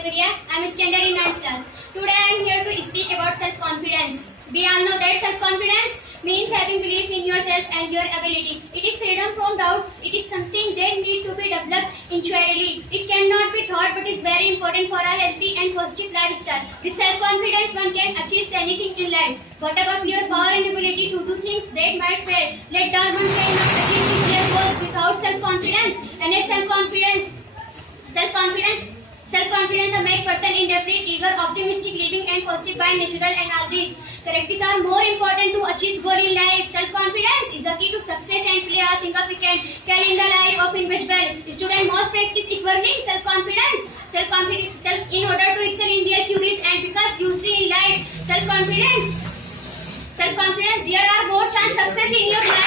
Zakwan. I am a standard in 9th class. Today I am here to speak about self-confidence. We all know that self-confidence means having belief in yourself and your ability. It is freedom from doubts. It is something that needs to be developed intuitively. It cannot be taught but is very important for a healthy and positive lifestyle. With self-confidence one can achieve anything in life. What about your power and ability to do things that might fail? Let down one cannot achieve their goals without self-confidence. And as self-confidence make person indefinite, eager, optimistic, living and positive by natural, and all these characteristics are more important to achieve goal in life. Self-confidence is the key to success and play a significant role in the life of individual. Students must practice equally self-confidence. In order to excel in their careers and because usually in life, self-confidence, there are more chance success in your life.